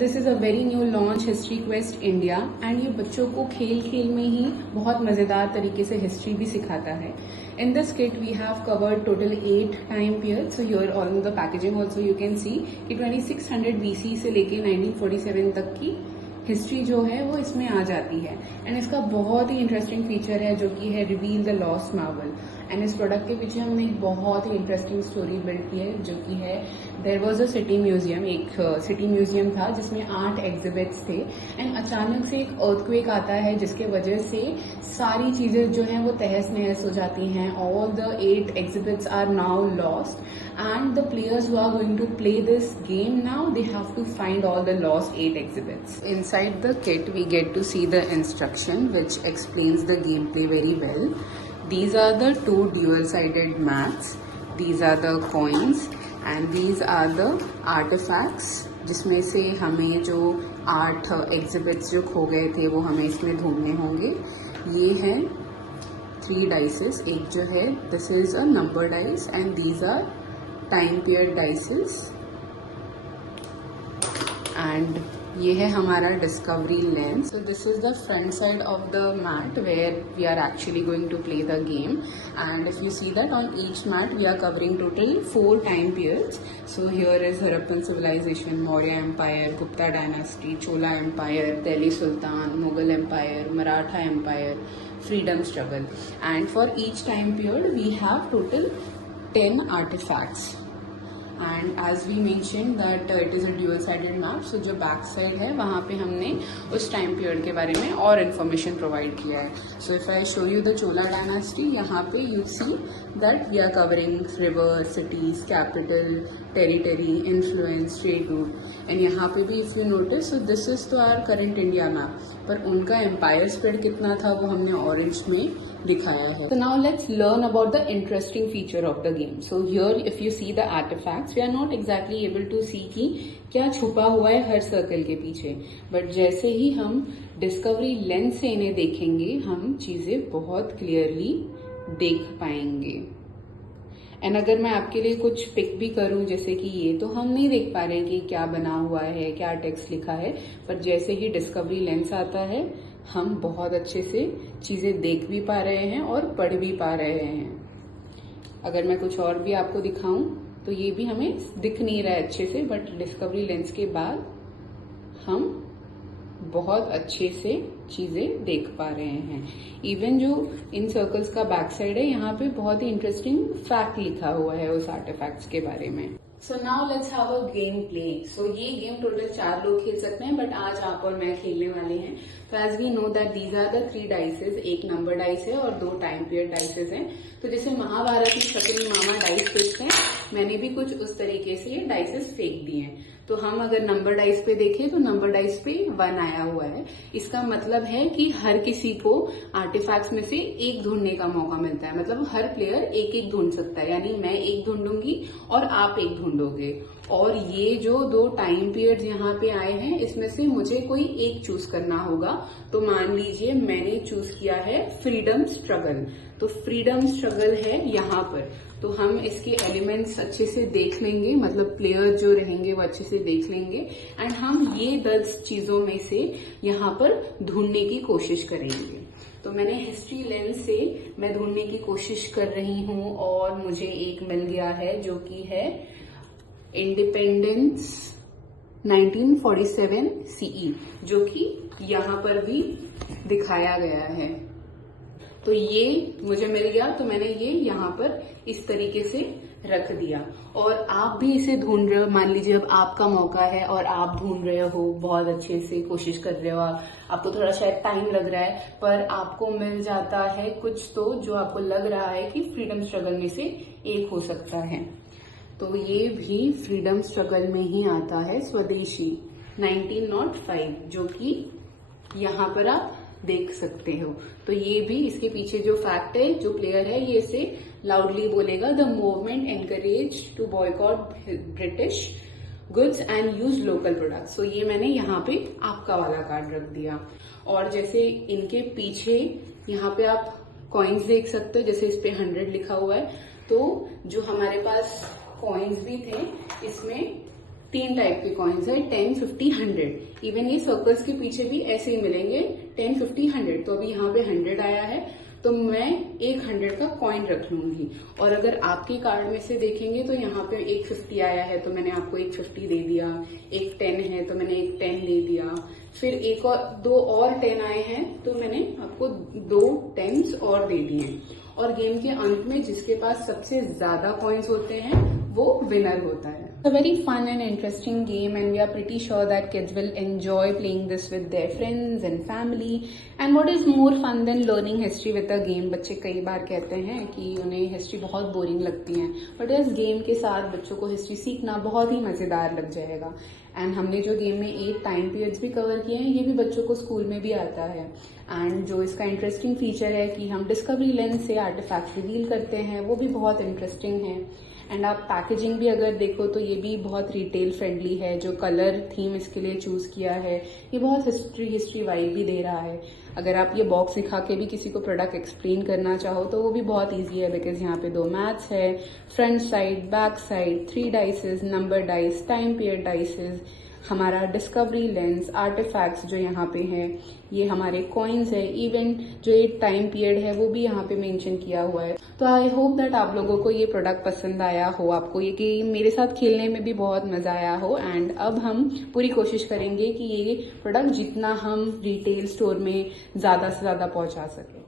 This is a very new launch history quest India and ये बच्चों को खेल खेल में ही बहुत मज़ेदार तरीके से हिस्ट्री भी सिखाता है. In this kit we have covered total 8 time periods. So here on the packaging also you can see कि 2600 BC से लेके 1947 तक की हिस्ट्री जो है वो इसमें आ जाती है. एंड इसका बहुत ही इंटरेस्टिंग फीचर है जो कि है reveal the lost Marvel. And इस प्रोडक्ट के पीछे हमने एक बहुत ही इंटरेस्टिंग स्टोरी बिल्ड की है जो कि है there was a city museum. एक सिटी म्यूजियम था जिसमें 8 एग्जिबिट्स थे एंड अचानक से एक अर्थक्वेक आता है जिसके वजह से सारी चीजें जो हैं वो तहस नहस हो जाती हैं. All the 8 exhibits are now lost and the players who are going to play this game now, they have to find all the lost 8 exhibits. Inside the kit we get to see the instruction which explains the gameplay very well. These are the 2 dual-sided maps, these are the coins and these are the artifacts जिसमें से हमें जो 8 exhibits जो खो गए थे वो हमें इसमें ढूंढने होंगे. ये है 3 dices. एक जो है this is a number dice and these are time period dices and ये है हमारा discovery lens. So this is the front side of the mat where we are actually going to play the game. And if you see that on each mat we are covering total 4 time periods. So here is Harappan civilization, Maurya empire, Gupta dynasty, Chola empire, Delhi sultan, Mughal empire, Maratha empire, freedom struggle. And for each time period we have total 10 artifacts. And as we mentioned that it is a dual-sided map. So जो back side है वहाँ पे हमने उस time period के बारे में और इन्फॉर्मेशन प्रोवाइड किया है. So if I show you the Chola dynasty, यहाँ पे you see that we are covering river, cities, capital, territory, influence, trade route. And यहाँ पे भी if you notice, so this is तो आवर करंट इंडिया मैप, पर उनका empire spread कितना था वो हमने ऑरेंज में दिखाया है. So now let's learn about the interesting feature of the game. So here if you see the artifacts, we are not exactly able to see कि क्या छुपा हुआ है हर सर्कल के पीछे, बट जैसे ही हम डिस्कवरी लेंस से इन्हें देखेंगे हम चीजें बहुत क्लियरली देख पाएंगे. एंड अगर मैं आपके लिए कुछ पिक भी करूं जैसे कि ये, तो हम नहीं देख पा रहे हैं कि क्या बना हुआ है, क्या टेक्स्ट लिखा है, पर जैसे ही डिस्कवरी लेंस आता है हम बहुत अच्छे से चीजें देख भी पा रहे हैं और पढ़ भी पा रहे हैं. अगर मैं कुछ और भी आपको दिखाऊं तो ये भी हमें दिख नहीं रहा है अच्छे से, बट डिस्कवरी लेंस के बाद हम बहुत अच्छे से चीजें देख पा रहे हैं. इवन जो इन सर्कल्स का बैक साइड है यहाँ पे बहुत ही इंटरेस्टिंग फैक्ट लिखा हुआ है उस आर्टिफैक्ट्स के बारे में. So now let's have a game play. So ये गेम टोटल 4 लोग खेल सकते हैं, बट आज आप और मैं खेलने वाले हैं. तो as we know that these are the 3 dices. एक नंबर डाइस है और 2 टाइम पीरियड डाइसेस हैं. तो जैसे महाभारत में शकुनी मामा डाइस फेंकते हैं, मैंने भी कुछ उस तरीके से ये डाइसेस फेंक दिए हैं. तो हम अगर नंबर डाइस पे देखें तो नंबर डाइस पे 1 आया हुआ है. इसका मतलब है कि हर किसी को आर्टिफैक्ट्स में से एक ढूंढने का मौका मिलता है. मतलब हर प्लेयर एक एक ढूंढ सकता है, यानी मैं एक ढूंढूंगी और आप एक ढूंढोगे. और ये जो 2 टाइम पीरियड्स यहाँ पे आए हैं इसमें से मुझे कोई एक चूज करना होगा. तो मान लीजिए मैंने चूज किया है फ्रीडम स्ट्रगल. तो फ्रीडम स्ट्रगल है यहाँ पर. तो हम इसके एलिमेंट्स अच्छे से देख लेंगे, मतलब प्लेयर जो रहेंगे वो अच्छे से देख लेंगे. एंड हम ये 10 चीजों में से यहाँ पर ढूंढने की कोशिश करेंगे. तो मैंने हिस्ट्री लेंस से मैं ढूंढने की कोशिश कर रही हूँ और मुझे एक मिल गया है जो कि है इंडिपेंडेंस 1947 CE, जो कि यहाँ पर भी दिखाया गया है. तो ये मुझे मिल गया, तो मैंने ये यहाँ पर इस तरीके से रख दिया. और आप भी इसे ढूंढ रहे हो, मान लीजिए अब आपका मौका है और आप ढूंढ रहे हो, बहुत अच्छे से कोशिश कर रहे हो, आपको थोड़ा शायद टाइम लग रहा है, पर आपको मिल जाता है कुछ तो जो आपको लग रहा है कि फ्रीडम स्ट्रगल में से एक हो सकता है. तो ये भी फ्रीडम स्ट्रगल में ही आता है, स्वदेशी 1905, जो कि यहाँ पर आप देख सकते हो. तो ये भी इसके पीछे जो फैक्ट है, जो प्लेयर है ये इसे लाउडली बोलेगा, the movement encourage to boycott British goods and use local products. तो ये मैंने यहाँ पे आपका वाला कार्ड रख दिया. और जैसे इनके पीछे यहाँ पे आप कॉइन्स देख सकते हो, जैसे इस पे 100 लिखा हुआ है. तो जो हमारे पास कॉइन्स भी थे इसमें 3 टाइप के कॉइन्स है, 10, 50, 100। इवन ये सर्कल्स के पीछे भी ऐसे ही मिलेंगे 10, 50, 100। तो अभी यहाँ पे 100 आया है तो मैं एक 100 का कॉइन रख लूंगी। और अगर आपके कार्ड में से देखेंगे तो यहाँ पे एक 50 आया है तो मैंने आपको एक 50 दे दिया, एक 10 है तो मैंने एक 10 दे दिया, फिर एक और 2 और 10 आए हैं तो मैंने आपको 2 10s और दे दिए। और गेम के अंत में जिसके पास सबसे ज्यादा कॉइन्स होते हैं वो विनर होता है। A very fun and interesting game, and we are pretty sure that kids will enjoy playing this with their friends and family. And what is more fun than learning history with a game? बच्चे कई बार कहते हैं कि उन्हें history बहुत boring लगती है, but इस गेम के साथ बच्चों को हिस्ट्री सीखना बहुत ही मजेदार लग जाएगा। एंड हमने जो गेम में 8 टाइम पीरियड्स भी कवर किए हैं, ये भी बच्चों को स्कूल में भी आता है। एंड जो इसका इंटरेस्टिंग फीचर है कि हम डिस्कवरी लेंस से आर्टिफैक्ट रिवील करते हैं, वो भी बहुत इंटरेस्टिंग है। एंड आप पैकेजिंग भी अगर देखो तो ये भी बहुत रिटेल फ्रेंडली है। जो कलर थीम इसके लिए चूज किया है ये बहुत हिस्ट्री वाइब भी दे रहा है। अगर आप ये बॉक्स दिखा के भी किसी को प्रोडक्ट एक्सप्लेन करना चाहो तो वो भी बहुत इजी है, बिकॉज यहाँ पे 2 मैथ्स है, front side, back side, 3 dices, number dice, time period dices, हमारा डिस्कवरी लेंस, आर्टिफैक्ट्स जो यहाँ पे हैं, ये हमारे कॉइन्स है, इवन जो ये टाइम पीरियड है वो भी यहाँ पे मेंशन किया हुआ है। तो आई होप दैट आप लोगों को ये प्रोडक्ट पसंद आया हो, आपको ये गेम मेरे साथ खेलने में भी बहुत मजा आया हो। एंड अब हम पूरी कोशिश करेंगे कि ये प्रोडक्ट जितना हम रिटेल स्टोर में ज्यादा से ज्यादा पहुंचा सके।